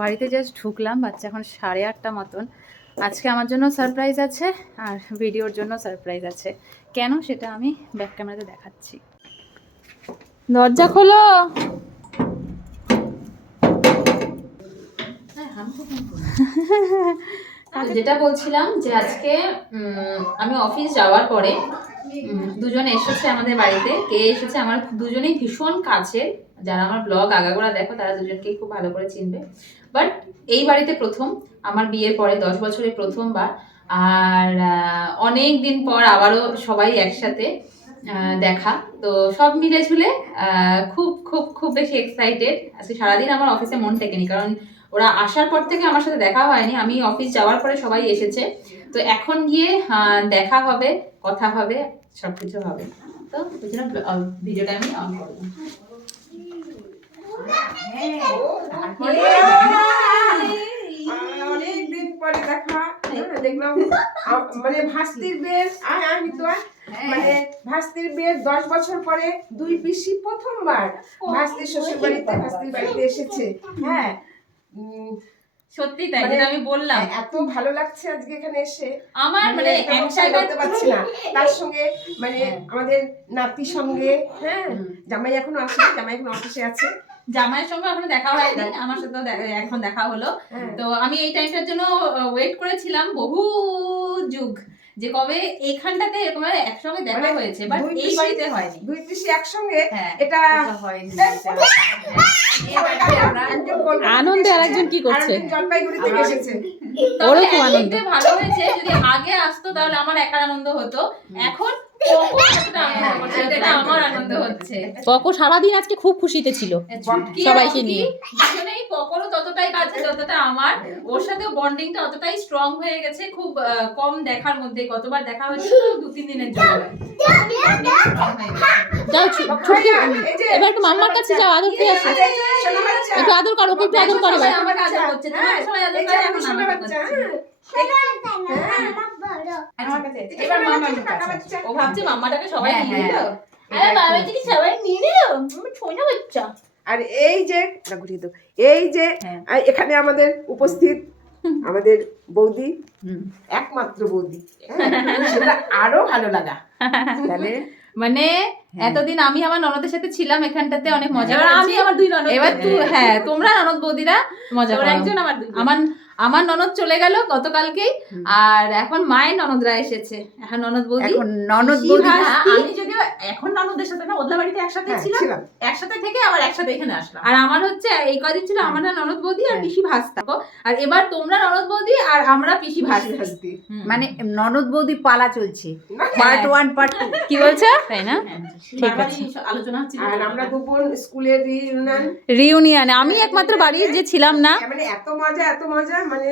বাড়িতে জাস্ট ঢুকলাম, বাচ্চা এখন 8:30 মতন। আজকে আমার জন্য সারপ্রাইজ আছে আর ভিডিওর জন্য সারপ্রাইজ আছে। কেন সেটা আমি ব্যাক ক্যামেরাতে দেখাচ্ছি। দরজা খোলো। যেটা বলছিলাম যে আজকে আমি অফিস যাওয়ার পরে দুজন এসেছে আমাদের বাড়িতে। কে এসেছে? আমার দুজনেই ভীষণ কাছের, যারা আমার ব্লগ আগাগোড়া দেখো তারা দুজনকেই খুব ভালো করে চিনবে। বাট এই বাড়িতে প্রথম, আমার বিয়ের পরে 10 বছরে প্রথমবার। আর অনেক দিন পর আবারও সবাই একসাথে দেখা। তো সব মিলে ঝুলে খুব খুব খুব বেশি এক্সাইটেড। আজকে সারাদিন আমার অফিসে মন টেকেনি, কারণ ওরা আসার পর থেকে আমার সাথে দেখা হয়নি। আমি অফিস যাওয়ার পরে সবাই এসেছে, তো এখন গিয়ে দেখা হবে, কথা হবে, সবকিছু হবে। তো ওই জন্য ভিডিওটা আমি অন করলাম। অনেকদিন পরে দেখা, দেখলাম মানে ভাস্তির বিয়ের মানে ভাস্তির বিয়ের 10 বছর পরে দুই পিসি প্রথমবার ভাস্তির শ্বশুর বাড়িতে ভাস্তির বাড়িতে এসেছে। হ্যাঁ সত্যি তাই, যেটা আমি বললাম, এত ভালো লাগছে আজকে এখানে এসে। আমার মানে এক জায়গায় করতে পারছি না। তার সঙ্গে মানে আমাদের নাতির সঙ্গে, হ্যাঁ জামাই এখনো আসেনি, জামাই এখন অফিসে আছে। জামাইয়ের সঙ্গে এখনো দেখা হয়নি, আমার সাথে এখন দেখা হলো। তো আমি এই টাইমটার জন্য ওয়েট করেছিলাম বহু যুগ, যে কবে এইখানটাতে এরকম একসঙ্গে দেখা হয়েছে, বাট এই বাড়িতে হয়নি। দুই পিসি একসঙ্গে, এটা হয়নি। আনন্দে আরেকজন কি করছে, জলপাইগুড়ি থেকে এসেছে, ওরও খুব আনন্দ। ভালো হয়েছে, যদি আগে আসতো তাহলে আমার একার আনন্দ হতো। এখন আমার আনন্দ হচ্ছে। পকো সারাদিন আজকে খুব খুশিতে ছিল সবাইকে নিয়ে। পকোরও ততটাই কাছে যতটা আমার, ওর সাথে বন্ডিংটা অতটাই স্ট্রং হয়ে গেছে। খুব কম দেখার মধ্যে, কতবার দেখা হয়েছে, 2-3 দিনের জন্য। যাও এবার একটু মাম্মার কাছে যাও, আদর করে আসো, একটু আদর করো, একটু আদর করো। আমার আদর করছে, তোমার সবাই আদর করে, এখন আমার করছে। ও ভাবছে মাম্মাটাকে সবাই নিয়ে নিল। আরে বাবা কি সবাই নিয়ে নিল, ছোনা বাচ্চা। আর এই যে এখানে আমাদের উপস্থিত আমাদের বৌদি, একমাত্র বৌদি, সেটা আরো ভালো লাগা। তাহলে মানে এতদিন আমি আমার ননদের সাথে ছিলাম এখানটাতে, অনেক মজা করেছি। আমি আমার দুই ননদ, এবার তোমরা ননদ বৌদিরা মজা করো। একজন আমার ননদ চলে গেল গতকালকেই, আর এখন মায়ের ননদরা এসেছে। এখন ননদ বৌদি, আমি যদিও এখন ননদের সাথে না, ওদলা বাড়িতে একসাথে ছিলাম, একসাথে থেকে আবার একসাথে এখানে আসলাম। আর আমার হচ্ছে এই কদিন ছিল আমার ননদ বৌদি আর পিসি ভাস্তা, আর এবার তোমরা ননদ বৌদি আর আমরা পিসি ভাস্তি। মানে ননদ বৌদি পালা চলছে, পার্ট 1 পার্ট 2। কি বলছো? তাই না? ঠিক আছে, আলোচনা হচ্ছে। আর আমরা দুপুর স্কুলের রিউনিয়ন, আমি একমাত্র বাড়ির যে ছিলাম না, মানে এত মজা মানে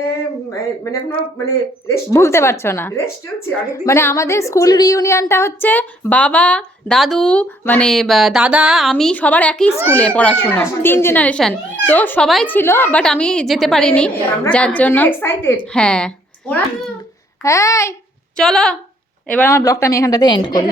এখনো মানে ভুলতে পারছো না। মানে আমাদের স্কুল রিউনিয়নটা হচ্ছে বাবা, দাদু, মানে দাদা, আমি সবার একই স্কুলে পড়াশোনা, 3 জেনারেশন। তো সবাই ছিল, বাট আমি যেতে পারিনি, যার জন্য। হ্যাঁ, চলো এবার আমার ব্লগটা আমি এখানটাতে এন্ড করি।